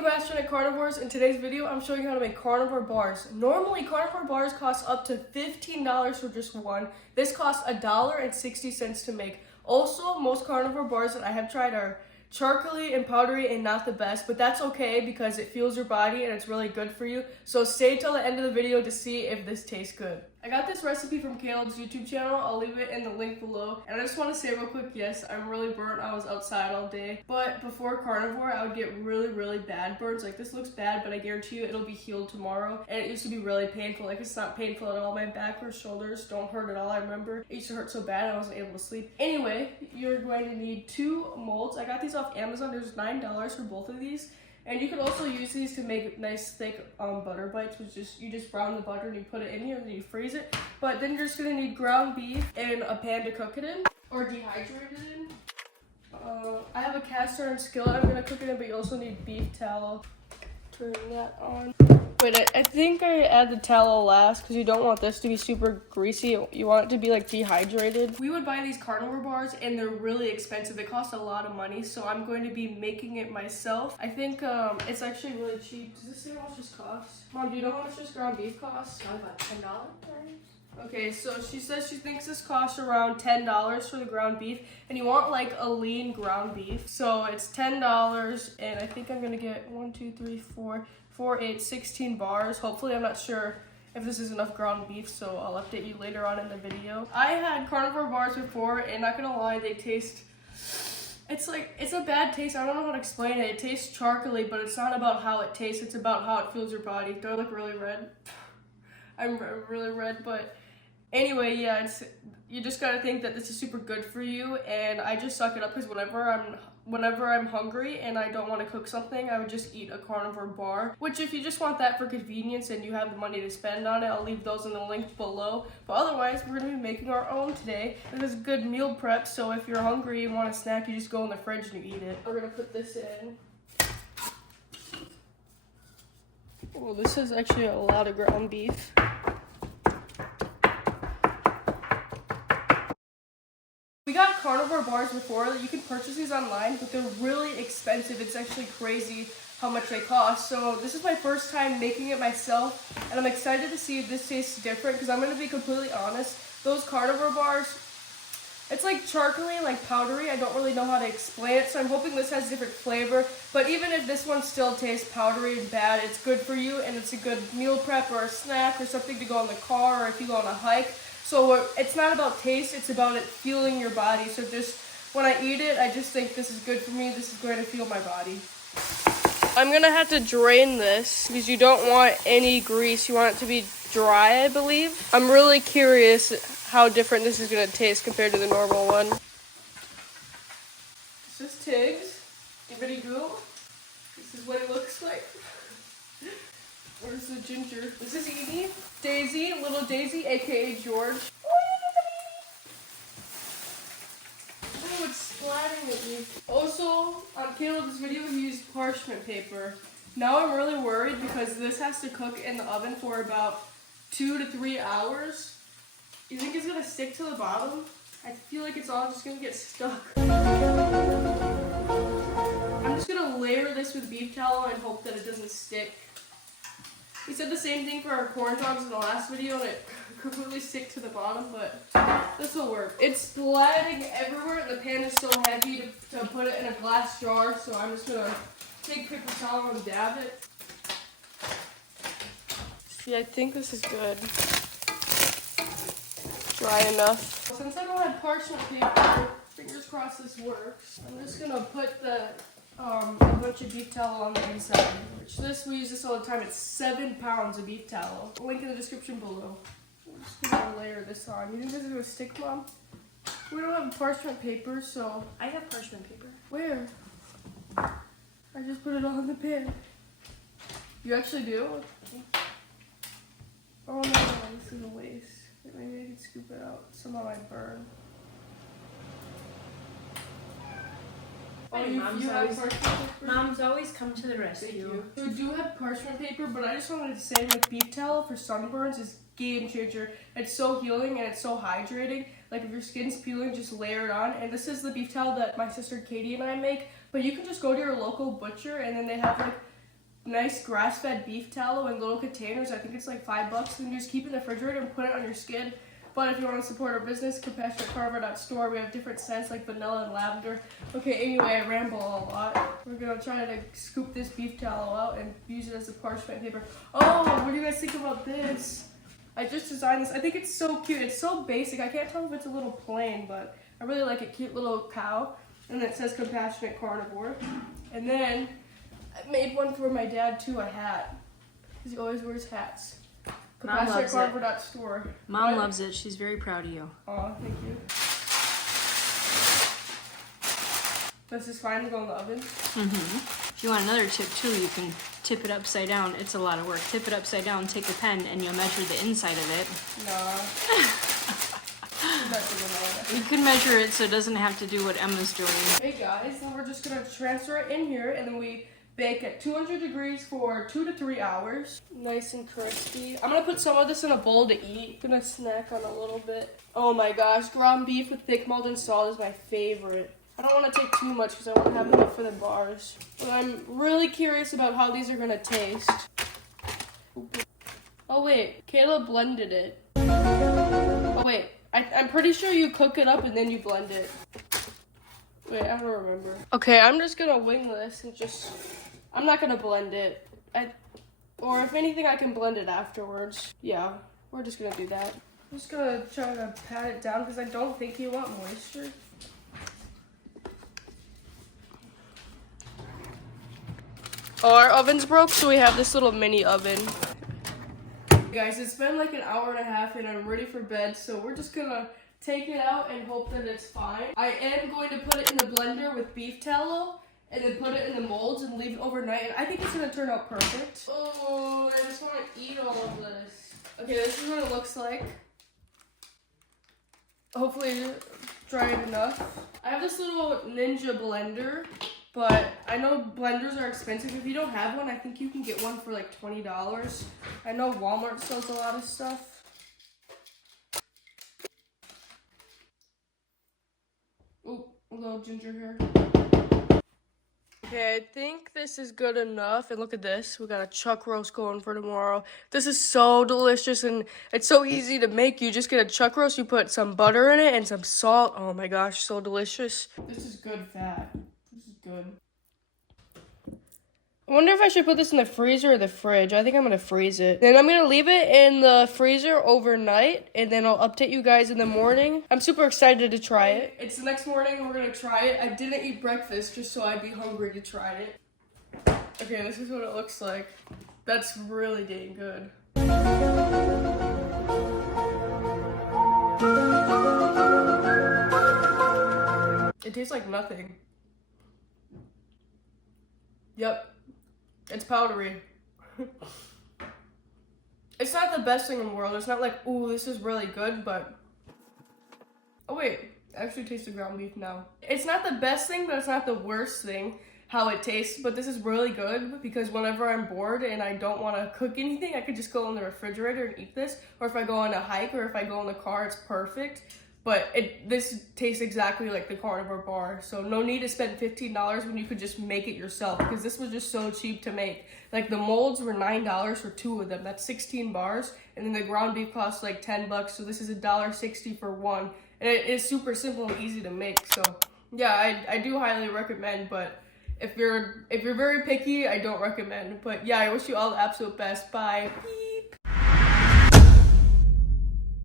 Sebastian at Carnivores. In today's video, I'm showing you how to make carnivore bars. Normally, carnivore bars cost up to $15 for just one. This costs $1.60 to make. Also, most carnivore bars that I have tried are charcoaly and powdery and not the best, but that's okay because it fuels your body and it's really good for you. So stay till the end of the video to see if this tastes good. I got this recipe from Kaleb's YouTube channel. I'll leave it in the link below. And I just want to say real quick, yes, I'm really burnt. I was outside all day. But before carnivore, I would get really bad burns. Like, this looks bad, but I guarantee you it'll be healed tomorrow. And it used to be really painful. Like, it's not painful at all. My back or shoulders don't hurt at all. I remember it used to hurt so bad I wasn't able to sleep. Anyway, you're going to need 2 molds. I got these off Amazon. There's $9 for both of these. And you can also use these to make nice thick butter bites, which is you just brown the butter and you put it in here and then you freeze it. But then you're just gonna need ground beef and a pan to cook it in or dehydrate it in. I have a cast iron skillet I'm gonna cook it in, but you also need beef tallow. Turn that on. Wait, I think I add the tallow last because you don't want this to be super greasy. You want it to be like dehydrated. We would buy these carnivore bars and they're really expensive. They cost a lot of money, so I'm going to be making it myself. I think it's actually really cheap. Does this say how much this costs? Mom, do you know how much this ground beef costs? Probably about $10. Okay, so she says she thinks this costs around $10 for the ground beef, and you want like a lean ground beef. So it's $10, and I think I'm gonna get 16 bars. Hopefully, I'm not sure if this is enough ground beef, so I'll update you later on in the video. I had carnivore bars before, and not gonna lie, they taste, it's a bad taste. I don't know how to explain it. It tastes charcoaly, but it's not about how it tastes, it's about how it fuels your body. Do I look really red? I'm really red, but anyway, yeah, you just gotta think that this is super good for you, and I just suck it up because whenever I'm hungry and I don't want to cook something, I would just eat a carnivore bar, which if you just want that for convenience and you have the money to spend on it, I'll leave those in the link below. But otherwise, we're gonna be making our own today. This is good meal prep, so if you're hungry and want a snack, you just go in the fridge and you eat it. We're gonna put this in. Oh, this is actually a lot of ground beef. We got carnivore bars before. You can purchase these online, but they're really expensive. It's actually crazy how much they cost. So this is my first time making it myself, and I'm excited to see if this tastes different, because I'm going to be completely honest. Those carnivore bars, it's like charcoaly, like powdery. I don't really know how to explain it, so I'm hoping this has different flavor. But even if this one still tastes powdery and bad, it's good for you, and it's a good meal prep or a snack or something to go in the car or if you go on a hike. So it's not about taste, it's about it fueling your body. So just when I eat it, I just think this is good for me. This is going to fuel my body. I'm gonna have to drain this because you don't want any grease. You want it to be dry, I believe. I'm really curious how different this is gonna taste compared to the normal one. This is Tiggs. Anybody go? This is what it looks like. Where's the ginger? This is Edie. Daisy, little Daisy, aka George. Oh, it's splatting at me. Also, on Kaleb's video, he used parchment paper. Now I'm really worried because this has to cook in the oven for about 2 to 3 hours. You think it's gonna stick to the bottom? I feel like it's all just gonna get stuck. I'm just gonna layer this with beef tallow and hope that it doesn't stick. We said the same thing for our corn dogs in the last video, and it completely stick to the bottom, but this will work. It's splatting everywhere, and the pan is so heavy to put it in a glass jar, so I'm just gonna take paper towel and dab it. See, I think this is good. Dry enough. Since I don't have parchment paper, fingers crossed this works. I'm just gonna put a bunch of beef tallow on the inside. We use this all the time. It's 7 pounds of beef tallow. Link in the description below. I'm just gonna layer this on. You think this is gonna stick, Mom? We don't have parchment paper, so. I have parchment paper. Where? I just put it all in the pan. You actually do? Oh no, this is a waste. Maybe I can scoop it out. Some of might burn. Oh, you have parchment paper? Mom's always come to the rescue. So we do have parchment paper, but I just wanted to say, like, beef tallow for sunburns is game changer. It's so healing and it's so hydrating. Like, if your skin's peeling, just layer it on. And this is the beef tallow that my sister Katie and I make. But you can just go to your local butcher, and then they have like nice grass-fed beef tallow in little containers. I think it's like $5. And you just keep it in the refrigerator and put it on your skin. But if you want to support our business, CompassionateCarnivore.store. We have different scents like vanilla and lavender. Okay, anyway, I ramble a lot. We're going to try to scoop this beef tallow out and use it as a parchment paper. Oh, what do you guys think about this? I just designed this. I think it's so cute. It's so basic. I can't tell if it's a little plain, but I really like it. Cute little cow. And it says Compassionate Carnivore. And then I made one for my dad too, a hat. Because he always wears hats. Mom loves it. Store. Mom loves it. She's very proud of you. Oh, thank you. This is fine to go in the oven? Mm-hmm. If you want another tip too, you can tip it upside down. It's a lot of work. Tip it upside down, take a pen, and you'll measure the inside of it. Nah. I'm not doing that. You can measure it so it doesn't have to do what Emma's doing. Hey guys, then we're just gonna transfer it in here and then we bake at 200 degrees for 2 to 3 hours. Nice and crispy. I'm gonna put some of this in a bowl to eat. Gonna snack on a little bit. Oh my gosh, ground beef with thick Maldon salt is my favorite. I don't want to take too much because I want to have enough for the bars. But I'm really curious about how these are gonna taste. Oh wait, Caleb blended it. Oh wait, I'm pretty sure you cook it up and then you blend it. Wait, I don't remember. Okay, I'm just gonna wing this and I'm not gonna blend it. Or if anything, I can blend it afterwards. Yeah, we're just gonna do that. I'm just gonna try to pat it down because I don't think you want moisture. Oh, our oven's broke, so we have this little mini oven. Guys, it's been like an hour and a half and I'm ready for bed, so we're just gonna take it out and hope that it's fine. I am going to put it in the blender with beef tallow and then put it in the molds and leave it overnight, and I think it's gonna turn out perfect. Oh, I just want to eat all of this. Okay, this is what it looks like. Hopefully dried enough. I have this little Ninja blender, but I know blenders are expensive. If you don't have one, I think you can get one for like $20. I know Walmart sells a lot of stuff. Ooh, a little ginger here. Okay, I think this is good enough. And look at this. We got a chuck roast going for tomorrow. This is so delicious and it's so easy to make. You just get a chuck roast, you put some butter in it and some salt. Oh my gosh, so delicious. This is good fat. This is good. I wonder if I should put this in the freezer or the fridge. I think I'm going to freeze it. Then I'm going to leave it in the freezer overnight, and then I'll update you guys in the morning. I'm super excited to try it. It's the next morning, and we're going to try it. I didn't eat breakfast just so I'd be hungry to try it. Okay, this is what it looks like. That's really dang good. It tastes like nothing. Yep. It's powdery. It's not the best thing in the world. It's not like, ooh, this is really good, but... Oh, wait. I actually taste the ground beef now. It's not the best thing, but it's not the worst thing how it tastes. But this is really good because whenever I'm bored and I don't want to cook anything, I could just go in the refrigerator and eat this. Or if I go on a hike or if I go in the car, it's perfect. But this tastes exactly like the carnivore bar. So no need to spend $15 when you could just make it yourself, because this was just so cheap to make. Like the molds were $9 for 2 of them. That's 16 bars. And then the ground beef costs like $10. So this is $1.60 for 1. And it is super simple and easy to make. So yeah, I do highly recommend, but if you're very picky, I don't recommend. But yeah, I wish you all the absolute best. Bye.